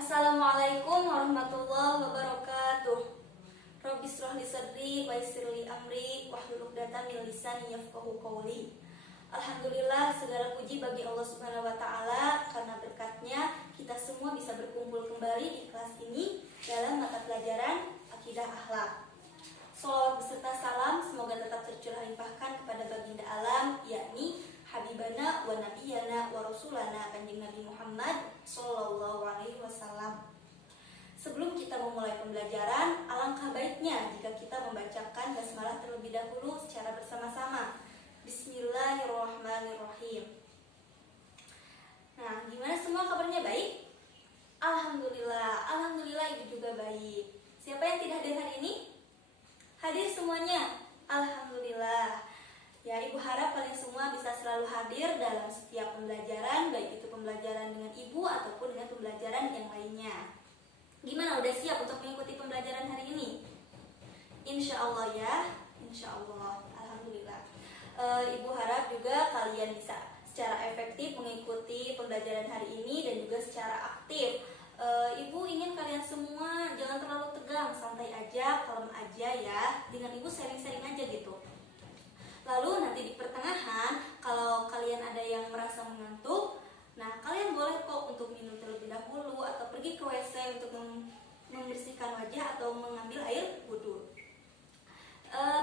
Assalamualaikum warahmatullahi wabarakatuh. Rabbi shrah li sadri wa yassir li amri wahlul 'uqdatam min lisani yafqahu qawli. Alhamdulillah, segala puji bagi Allah Subhanahu wa taala karena berkatnya kita semua bisa berkumpul kembali di kelas ini dalam mata pelajaran akidah akhlak. Shalawat beserta salam semoga tetap tercurah limpahkan kepada baginda alam, yakni Habibana wa Nabiyana wa Rasulana Kanjeng Nabi Muhammad Sallallahu Alaihi Wasallam. Sebelum kita memulai pembelajaran, alangkah baiknya jika kita membacakan basmalah terlebih dahulu secara bersama-sama. Bismillahirrahmanirrahim. Nah, gimana semua kabarnya baik? Alhamdulillah itu juga baik. Siapa yang tidak hadir hari ini? Hadir semuanya. Alhamdulillah. Ya, Ibu harap kalian semua bisa selalu hadir dalam setiap pembelajaran, baik itu pembelajaran dengan Ibu ataupun dengan pembelajaran yang lainnya. Gimana, udah siap untuk mengikuti pembelajaran hari ini? Insya Allah ya, insya Allah. Alhamdulillah. Ibu harap juga kalian bisa secara efektif mengikuti pembelajaran hari ini dan juga secara aktif. Ibu ingin kalian semua jangan terlalu tegang, santai aja, kalem aja ya. Dengan Ibu sharing-sharing aja gitu. Lalu nanti di pertengahan, kalau kalian ada yang merasa mengantuk, nah kalian boleh kok untuk minum terlebih dahulu atau pergi ke WC untuk membersihkan wajah atau mengambil air wudhu.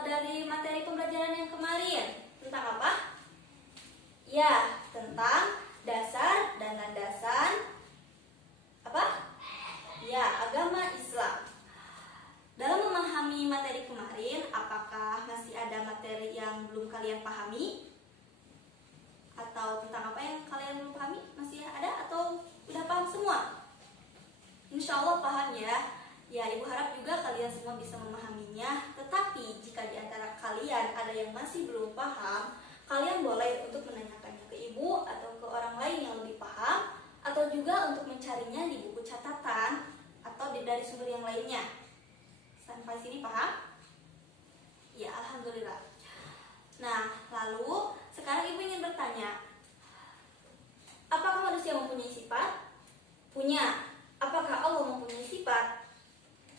Dari materi pembelajaran yang kemarin, tentang apa? Ya, tentang dasar dan landasan apa? Ya, agama Islam. Dalam memahami materi kemarin, apakah masih ada materi yang belum kalian pahami? Atau tentang apa yang kalian belum pahami? Masih ada atau udah paham semua? Insya Allah paham ya. Ya, Ibu harap juga kalian semua bisa memahaminya. Tetapi jika di antara kalian ada yang masih belum paham, kalian boleh untuk menanyakannya ke Ibu atau ke orang lain yang lebih paham, atau juga untuk mencarinya di buku catatan atau dari sumber yang lainnya. Sampai sini paham? Ya, alhamdulillah. Nah, lalu sekarang Ibu ingin bertanya, apakah manusia mempunyai sifat? Punya. Apakah Allah mempunyai sifat?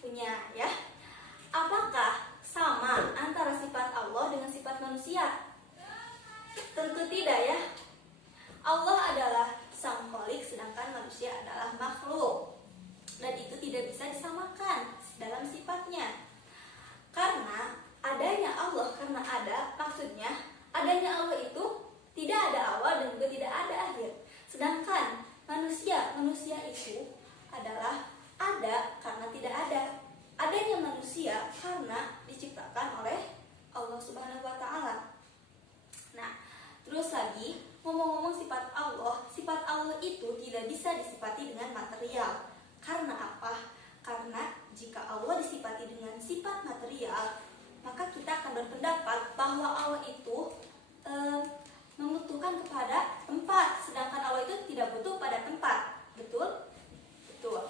Punya, ya. Apakah sama antara sifat Allah dengan sifat manusia? Tentu tidak ya. Allah adalah sang khalik sedangkan manusia adalah makhluk. Dan itu tidak bisa disamakan dalam sifatnya. Karena adanya Allah, karena ada, maksudnya adanya Allah itu tidak ada awal dan juga tidak ada akhir. Sedangkan manusia itu adalah ada karena tidak ada. Adanya manusia karena diciptakan oleh Allah Subhanahu wa taala. Nah, terus lagi ngomong-ngomong sifat Allah itu tidak bisa disifati dengan material. Karena apa? Karena jika Allah disifati dengan sifat material, maka kita akan berpendapat bahwa Allah itu membutuhkan kepada tempat, sedangkan Allah itu tidak butuh pada tempat. Betul? Betul.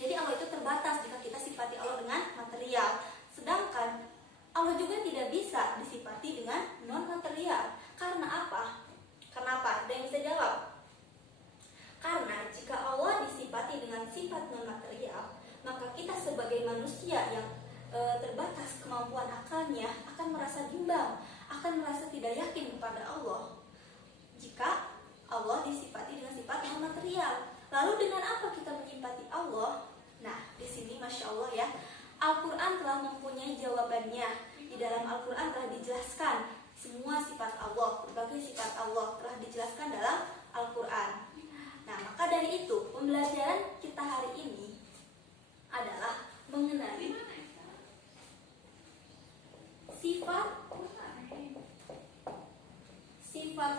Jadi Allah itu terbatas jika kita sifati Allah dengan material. Sedangkan Allah juga tidak bisa disifati dengan non-material. Karena apa? Kenapa? Ada yang bisa jawab? Karena jika Allah disifati dengan sifat non-material, maka kita sebagai manusia yang terbatas kemampuan akalnya akan merasa bimbang, akan merasa tidak yakin kepada Allah. Jika Allah disifati dengan sifat non-material, lalu dengan apa kita menyifati Allah? Nah, di sini Masya Allah ya, Al-Quran telah mempunyai jawabannya. Di dalam Al-Quran telah dijelaskan semua sifat Allah, berbagai sifat Allah telah dijelaskan dalam Al-Quran. Nah, maka dari itu pembelajaran kita hari ini adalah mengenai sifat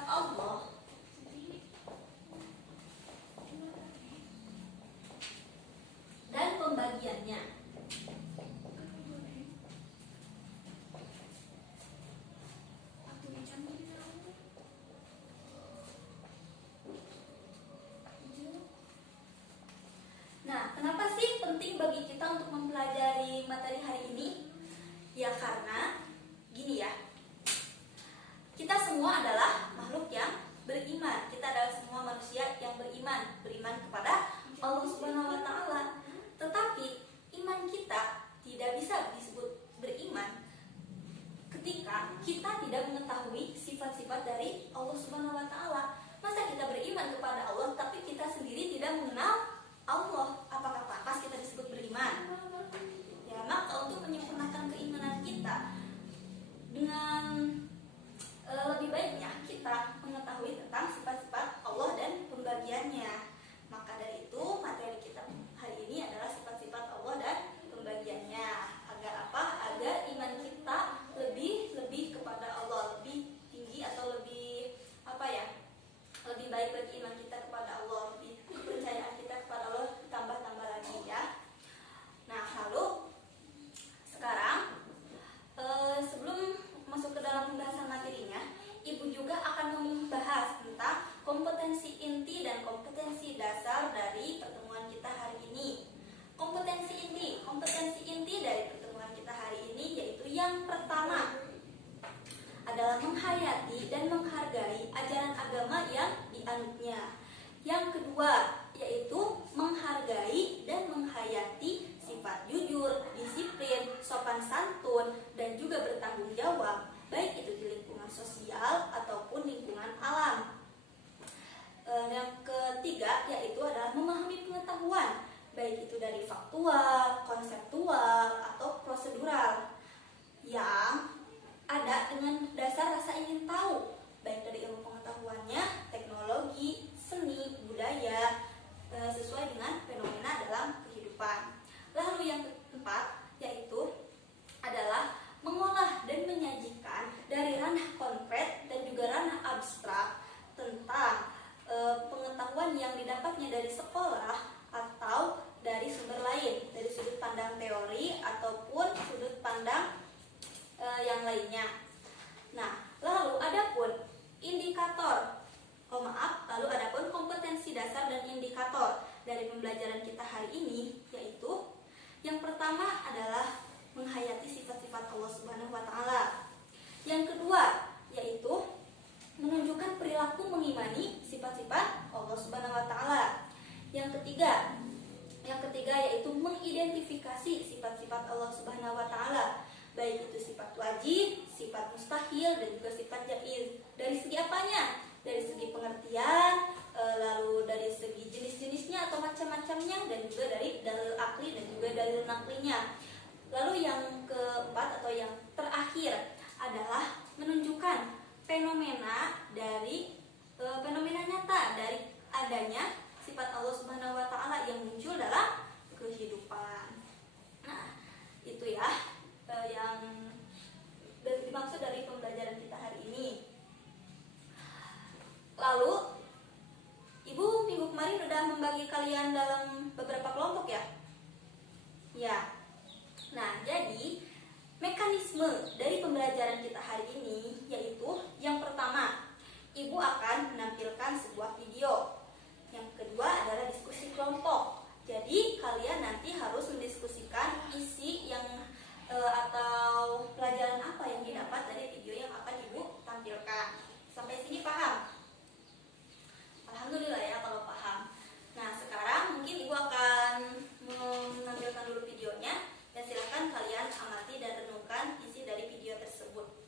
Allah dan pembagiannya. Nah, kenapa sih penting bagi kita untuk mempelajari materi hari ini? Ya karena gini ya, kita semua adalah makhluk yang beriman. Kita adalah semua manusia yang beriman kepada Allah Subhanahu wa taala. Tetapi iman kita tidak bisa disebut beriman ketika kita tidak mengetahui sifat-sifat dari Allah Subhanahu wa taala. Masa kita beriman kepada Allah tapi kita sendiri tidak mengenal Allah? Apakah pantas kita disebut beriman? Ya, maka untuk menyempurnakan keimanan kita dengan lebih baiknya kita mengetahui tentang sifat-sifat Allah dan pembagiannya. Maka dari itu materi kita hari ini adalah sifat-sifat Allah dan pembagiannya. Agar apa? Agar iman kita lebih kepada Allah, lebih tinggi atau lebih lebih baik lagi iman kita kepada Allah, lebih kepercayaan kita kepada Allah tambah lagi ya. Nah, lalu sekarang sebelum masuk ke dalam pembahasan materinya, Ibu juga akan membahas tentang kompetensi inti dan kompetensi dasar dari pertemuan kita hari ini. Kompetensi inti dari pertemuan kita hari ini yaitu yang pertama adalah menghayati dan menghargai ajaran agama yang dianutnya. Yang kedua yaitu menghargai dan menghayati sifat jujur, disiplin, sopan santun, dan juga bertanggung jawab, baik itu di lingkungan sosial ataupun lingkungan alam. Yang ketiga yaitu adalah memahami pengetahuan, baik itu dari faktual, konseptual, atau prosedural, yang ada dengan dasar rasa ingin tahu, baik dari ilmu pengetahuannya, teknologi, seni, budaya, sesuai dengan fenomena dalam kehidupan. Lalu yang keempat yaitu adalah mengolah dan menyajikan dari ranah konkret dan juga ranah abstrak tentang pengetahuan yang didapatnya dari sekolah atau dari sumber lain, dari sudut pandang teori ataupun sudut pandang yang lainnya. Nah, lalu adapun lalu adapun kompetensi dasar dan indikator dari pembelajaran kita hari ini yaitu yang pertama adalah menghayati sifat-sifat Allah Subhanahu wa taala. Yang kedua yaitu menunjukkan perilaku mengimani sifat-sifat Allah Subhanahu wa taala. Yang ketiga yaitu mengidentifikasi sifat-sifat Allah Subhanahu wa taala, baik itu sifat wajib, sifat mustahil, dan juga sifat jaiz. Dari segi apanya? Dari segi pengertian, lalu dari segi jenis-jenisnya atau macam-macamnya, dan juga dari dalil akli dan juga dalil naklinya. Lalu yang keempat atau yang terakhir adalah menunjukkan fenomena nyata dari adanya sifat Allah Subhanahu wa taala yang muncul dalam kehidupan. Nah, itu ya yang dimaksud dari pembelajaran kita hari ini. Lalu Ibu minggu kemarin udah membagi kalian dalam beberapa kelompok ya? Ya. Nah, jadi mekanisme dari pembelajaran kita hari ini yaitu yang pertama, Ibu akan menampilkan sebuah video. Yang kedua adalah diskusi kelompok. Jadi kalian nanti harus mendiskusikan isi yang atau pelajaran apa yang didapat dari video yang akan Ibu tampilkan. Sampai sini paham? Alhamdulillah ya kalau paham. Nah, sekarang mungkin Ibu akan menampilkan dulu videonya dan silakan kalian amati dan renungkan isi dari video tersebut.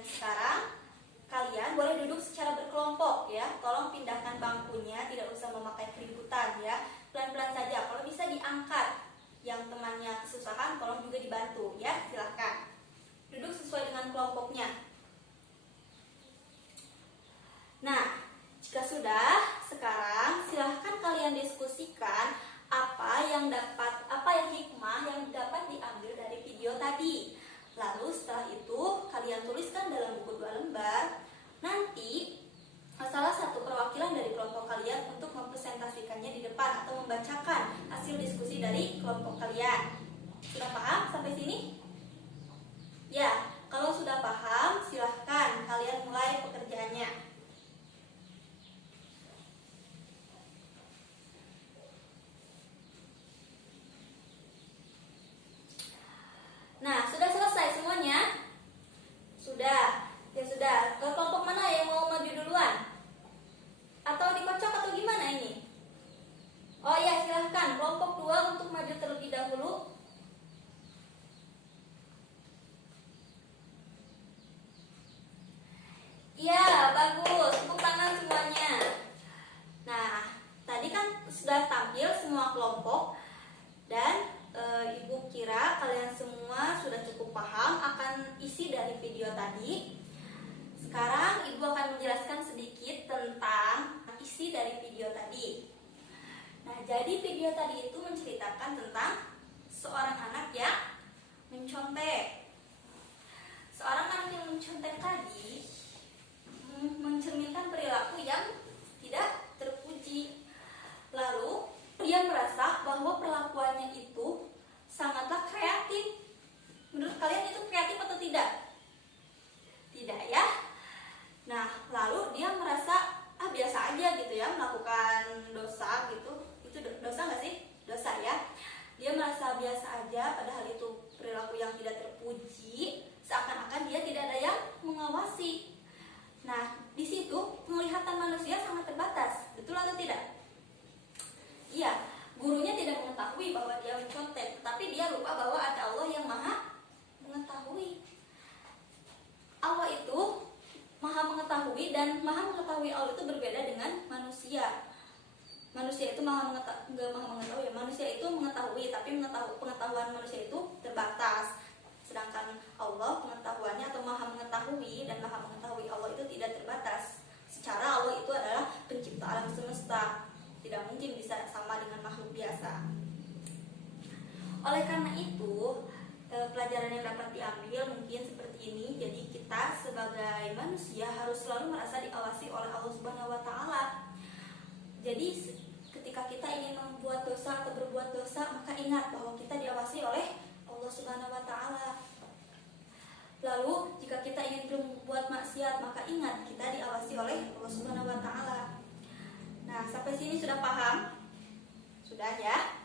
Sekarang kalian boleh duduk secara berkelompok ya. Tolong pindahkan bangkunya, tidak usah memakai keributan ya. Pelan-pelan saja. Kalau bisa diangkat, yang temannya kesusahan tolong juga dibantu ya. Silakan duduk sesuai dengan kelompoknya. Nah, jika sudah, sekarang silahkan kalian diskusikan apa yang hikmah yang dapat diambil dari video tadi. Lalu setelah itu kalian tuliskan dalam buku 2 lembar. Nanti salah satu perwakilan dari kelompok kalian untuk mempresentasikannya di depan atau membacakan hasil diskusi dari kelompok kalian. Sudah paham sampai sini? Ya, kalau sudah paham, silahkan kalian mulai pekerjaannya. Nah, sudah selesai semuanya? Sudah. Ya sudah. Kelompok mana yang mau maju duluan? Atau dikocok atau gimana ini? Oh ya, silahkan kelompok 2 untuk maju terlebih dahulu. Iya, bagus. Tepuk tangan semuanya. Nah, tadi kan sudah tampil semua kelompok dan Ibu kira kalian semua sudah cukup paham akan isi dari video tadi. Sekarang Ibu akan menjelaskan sedikit tentang isi dari video tadi. Nah, jadi video tadi itu menceritakan tentang seorang anak yang mencontek. Seorang anak yang mencontek tadi mencerminkan perilaku yang tidak terpuji. Lalu dia merasa bahwa perlakuannya itu sangatlah kreatif. Menurut kalian itu kreatif atau tidak? Tidak ya? Nah, lalu dia merasa biasa aja gitu ya, melakukan dosa gitu. Itu dosa nggak sih? Dosa ya. Dia merasa biasa aja, padahal itu perilaku yang tidak terpuji. Seakan-akan dia tidak ada yang mengawasi. Nah, di situ penglihatan manusia sangat terbatas. Betul atau tidak? Iya, gurunya tidak mengetahui bahwa dia mencontek, tetapi dia lupa bahwa ada Allah yang maha mengetahui. Allah itu maha mengetahui, dan maha mengetahui Allah itu berbeda dengan manusia. Manusia itu nggak maha mengetahui ya. Manusia itu mengetahui, tapi pengetahuan manusia itu terbatas. Sedangkan Allah pengetahuannya atau maha mengetahui dan maha mengetahui Allah itu tidak terbatas. Secara Allah itu adalah pencipta alam semesta, tidak mungkin bisa sama dengan makhluk biasa. Oleh karena itu, pelajaran yang dapat diambil mungkin seperti ini. Jadi kita sebagai manusia harus selalu merasa diawasi oleh Allah Subhanahu wa taala. Jadi ketika kita ingin membuat dosa atau berbuat dosa, maka ingat bahwa kita diawasi oleh Allah Subhanahu wa taala. Lalu jika kita ingin berbuat maksiat, maka ingat kita diawasi oleh Allah Subhanahu wa taala. Nah, sampai sini sudah paham? Sudah ya?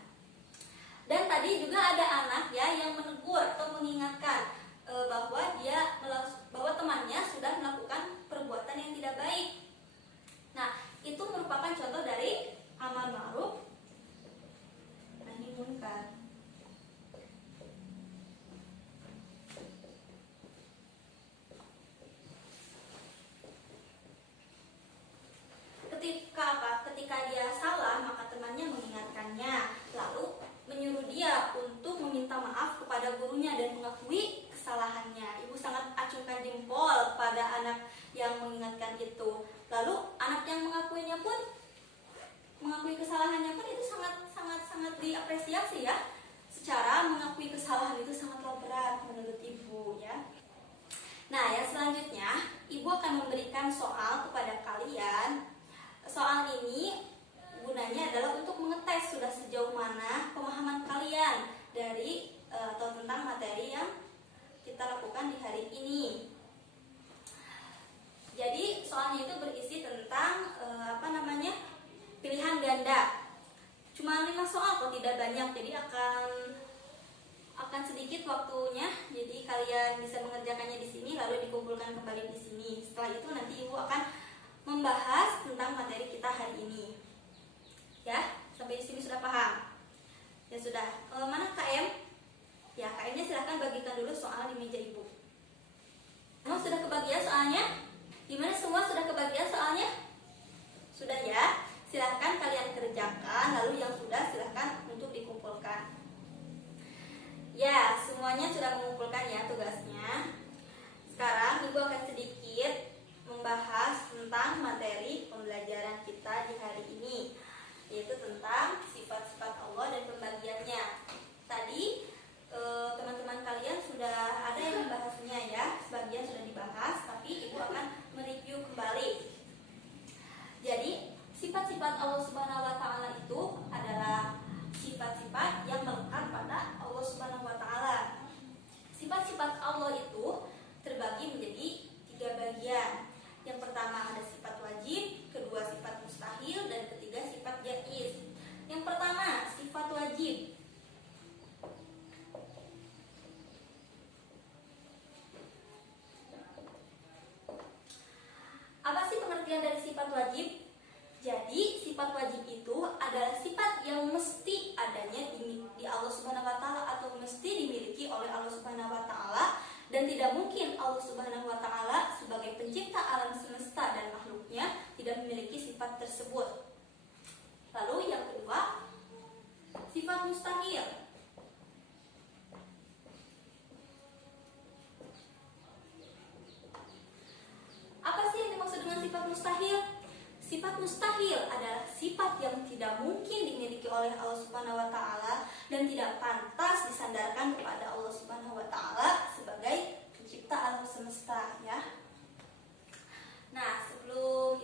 Dan tadi juga ada anak ya yang menegur atau mengingatkan bahwa temannya sudah melakukan perbuatan yang tidak baik. Nah, itu merupakan contoh dari amar ma'ruf nahi munkar. Ketika dia salah, maka temannya mengingatkannya, lalu menyuruh dia untuk meminta maaf kepada gurunya dan mengakui kesalahannya. Ibu sangat acungkan jempol pada anak yang mengingatkan itu. Lalu anak yang mengakui kesalahannya pun itu sangat diapresiasi ya. Secara mengakui kesalahan itu sangatlah berat menurut ibu ya. Nah, yang selanjutnya ibu akan memberikan soal kepada kalian. Soal ini gunanya adalah untuk mengetes sudah sejauh mana pemahaman kalian dari atau tentang materi yang kita lakukan di hari ini. Jadi soalnya itu berisi tentang pilihan ganda. Cuma 5 soal kok, tidak banyak. Jadi akan sedikit waktunya. Jadi kalian bisa mengerjakannya di sini lalu dikumpulkan kembali di sini. Setelah itu nanti ibu akan membahas tentang materi kita hari ini. Ya, sampai di sini sudah paham? Ya sudah. Mana KM? Ya, KM-nya silahkan bagikan dulu soal di meja ibu. Emang sudah kebagian soalnya? Gimana, semua sudah kebagian soalnya? Sudah ya? Silahkan kalian kerjakan, lalu yang sudah silahkan untuk dikumpulkan. Ya, semuanya sudah mengumpulkan ya tugasnya. Sekarang ibu akan sedikit membahas tentang materi pembelajaran kita di hari ini, yaitu tentang sifat-sifat Allah dan pembagiannya. Tadi teman-teman kalian sudah ada yang membahasnya ya, sebagian sudah dibahas, tapi ibu akan mereview kembali. Jadi sifat-sifat Allah Subhanahu wa taala itu adalah sifat-sifat yang melekat pada Allah Subhanahu wa pengertian dari sifat wajib? Jadi sifat wajib itu adalah sifat yang mesti adanya di Allah Subhanahu wa taala atau mesti dimiliki oleh Allah Subhanahu wa taala, dan tidak mungkin Allah Subhanahu wa taala sebagai pencipta alam semesta dan makhluknya tidak memiliki sifat tersebut. Lalu yang kedua, sifat mustahil. Apa sih yang dimaksud dengan sifat mustahil? Sifat mustahil adalah sifat yang tidak mungkin dimiliki oleh Allah Subhanahu wa taala dan tidak pantas disandarkan kepada Allah Subhanahu wa taala sebagai pencipta alam semesta, ya. Nah, sebelum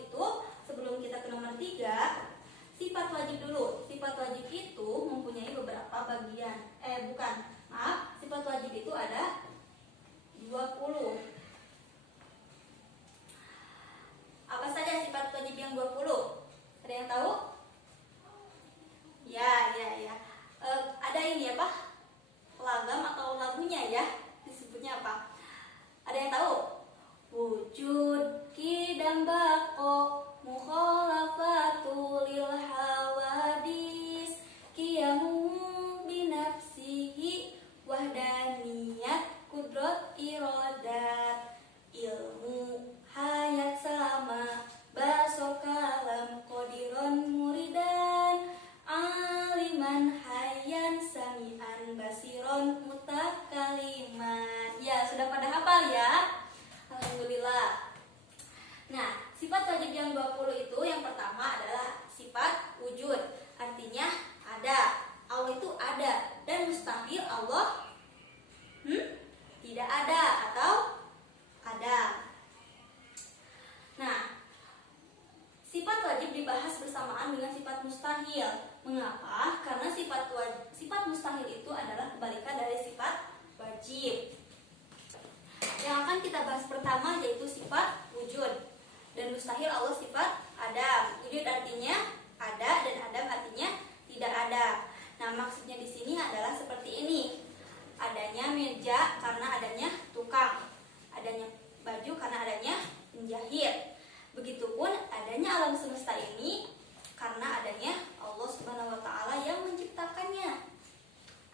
kita ke nomor 3, sifat wajib dulu. Sifat wajib itu mempunyai beberapa bagian. Sifat wajib itu ada 20. Apa saja sifat wajib yang 20? Ada yang tahu? Ya. Ada ini apa? Lagam atau lagunya ya? Disebutnya apa? Ada yang tahu? Wujud kidam bako mukhalafatul lil hawadis qiyamu binafsihi wahdaniyat kudrat iradat ilmu hayat sama basor kalam qadiron muridan aliman hayyan sami'an basiron mutakaliman. Ya, sudah pada hafal ya? Alhamdulillah. Nah, sifat wajib yang 20 itu yang pertama adalah sifat wujud. Artinya ada. Allah itu ada, dan mustahil Allah tidak ada atau ada. Nah, sifat wajib dibahas bersamaan dengan sifat mustahil. Mengapa? Karena sifat mustahil itu adalah kebalikan dari sifat wajib. Yang akan kita bahas pertama yaitu sifat wujud. Dan mustahil Allah sifat adam. Wujud artinya ada dan adam artinya tidak ada. Nah, maksudnya di sini adalah seperti ini. Adanya meja karena adanya tukang. Adanya baju karena adanya penjahit. Begitupun adanya alam semesta ini karena adanya Allah Subhanahu wa taala yang menciptakannya.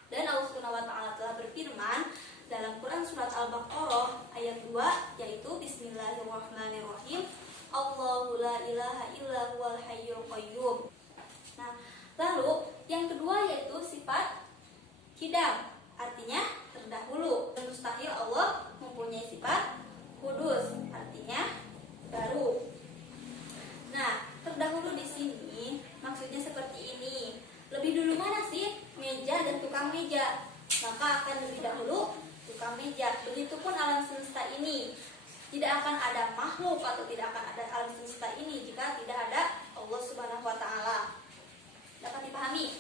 Dan Allah Subhanahu wa taala telah berfirman dalam Quran surat Al-Baqarah ayat 2, yaitu Bismillahirrahmanirrahim. Allahu la ilaha illa huwal hayyul qayyum. Nah, lalu yang kedua yaitu sifat qidam, artinya terdahulu. Dan mustahil Allah mempunyai sifat hudus, artinya baru. Nah, terdahulu di sini maksudnya seperti ini. Lebih dulu mana sih meja dan tukang meja? Maka akan lebih dahulu tukang meja. Begitupun alam semesta ini. Tidak akan ada makhluk atau tidak akan ada alam semesta ini jika tidak ada Allah Subhanahu wa taala. Dapat dipahami?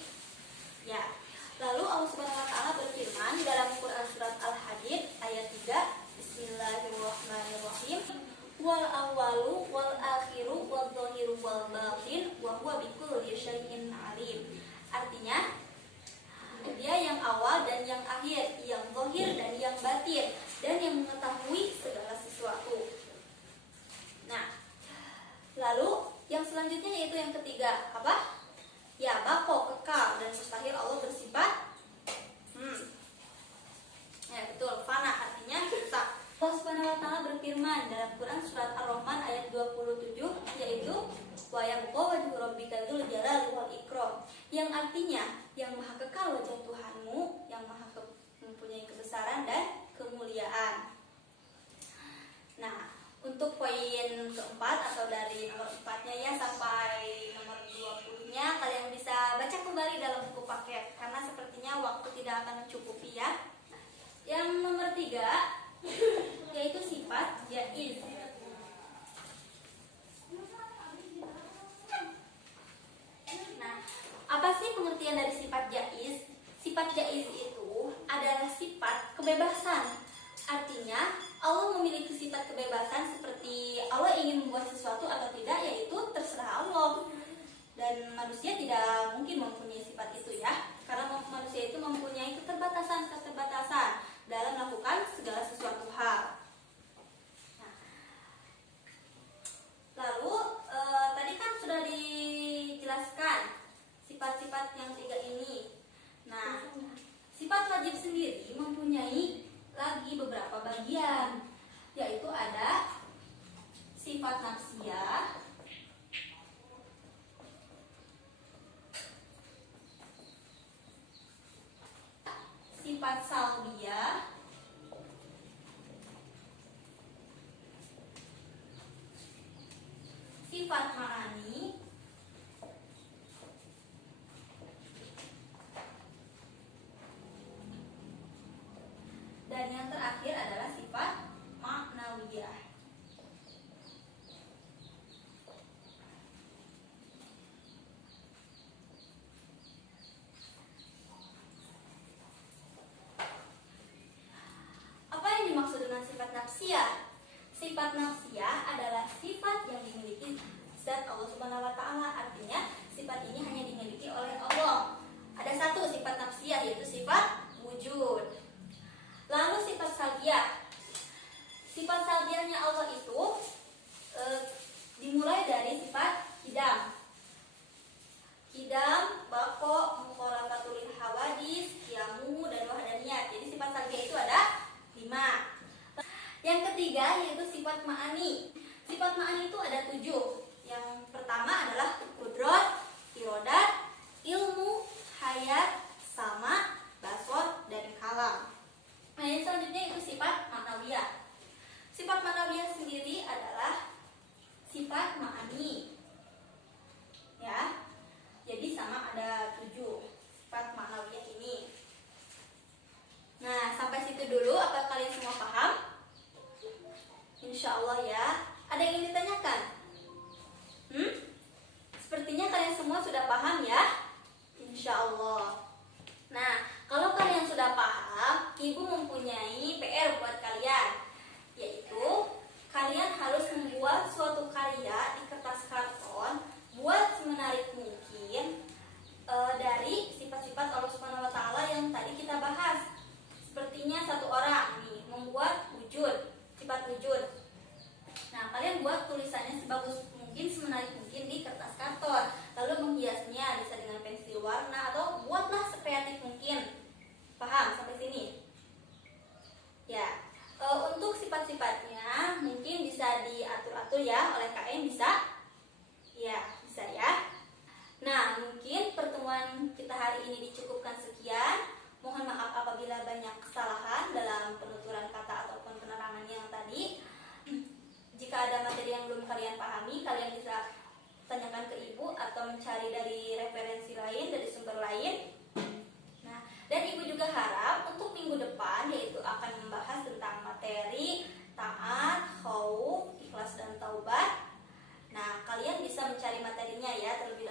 Ya. Lalu Allah Subhanahu wa taala berfirman dalam Quran surat Al-Hadid ayat 3, Bismillahirrahmanirrahim. Wal awwalu wal akhiru wal dhahiru wal batin wa huwa bikulli syai'in alim. Artinya, Dia yang awal dan yang akhir, yang zahir dan yang batin, dan yang mengetahui segala sesuatu. Nah, lalu yang selanjutnya yaitu yang ketiga, apa? Ya, bako, kekal, dan mustahil Allah bersifat ya betul, fana, artinya rusak. Allah Subhanahu wa taala berfirman dalam Quran surat Ar-Rahman ayat 27, yaitu wa yabqa wajhu rabbika dzul jalali wal ikram, yang artinya yang maha kekal wajah Tuhanmu, yang maha mempunyai kebesaran dan kemuliaan. Nah, untuk poin keempat atau dari nomor 4-nya ya sampai nomor 20-nya kalian bisa baca kembali dalam buku paket karena sepertinya waktu tidak akan mencukupi ya. Yang nomor 3 yaitu sifat jaiz. Nah, apa sih pengertian dari sifat jaiz? Sifat jaiz itu adalah sifat kebebasan. Artinya Allah memiliki sifat kebebasan seperti Allah ingin membuat sesuatu atau tidak, yaitu terserah Allah. Dan manusia tidak mungkin mempunyai sifat itu ya, karena manusia itu mempunyai keterbatasan dalam melakukan segala sesuatu hal. Nah, lalu sifat salbiyah, sifat ma'ani, dan yang terakhir adalah sifat ma'nawiyah. Apa yang dimaksud dengan sifat nafsiyah? Sifat nafsiyah adalah sifat yang dimiliki zat Allah Subhanahu wa taala. Artinya, sifat ini hanya dimiliki oleh Allah. Ada satu sifat nafsiyah, yaitu sifat wujud. Lalu sifat salbiyah. Sifat salbiyahnya Allah itu dimulai dari sifat kidam. Kidam, bako, mukhalafatul hawadis, qiyamu, dan wahdaniyat. Jadi sifat salbiyah itu ada 5. Yang ketiga yaitu sifat ma'ani. Sifat ma'ani itu ada 7. Yang pertama adalah kudrat, irodat, ilmu, hayat, sama, basor, dan kalam. Nah, yang selanjutnya itu sifat ma'nawiyah. Sifat ma'nawiyah sendiri adalah sifat ma'ani. Ya. Jadi sama ada 7 sifat ma'nawiyah ini. Nah, sampai situ dulu. Apa kalian semua paham? Insya Allah ya. Ada yang ingin ditanyakan? Sepertinya kalian semua sudah paham ya. Insya Allah. Nah, kalau kalian sudah paham, Ibu mempunyai PR buat kalian, yaitu kalian harus membuat suatu karya di kertas karton buat semenarik mungkin dari sifat-sifat Allah Subhanahu wa taala yang tadi kita bahas. Sepertinya satu orang nih membuat wujud, sifat wujud. Nah, kalian buat tulisannya sebagus mungkin, semenarik mungkin di kertas karton. Lalu menghiasnya bisa dengan pensil warna atau buatlah sekreatif mungkin. Paham sampai sini? Ya. Untuk sifat-sifatnya mungkin bisa diatur-atur ya oleh KM, bisa? Ya, bisa ya. Nah, mungkin pertemuan kita hari ini dicukupkan sekian. Mohon maaf apabila banyak kesalahan dalam penuturan kata ataupun penerangannya yang tadi. Jika ada materi yang belum kalian pahami, kalian bisa tanyakan ke Ibu atau mencari dari referensi lain, dari sumber lain. Nah, dan Ibu juga harap untuk minggu depan yaitu akan membahas tentang materi taat, khauf, ikhlas dan taubat. Nah, kalian bisa mencari materinya ya terlebih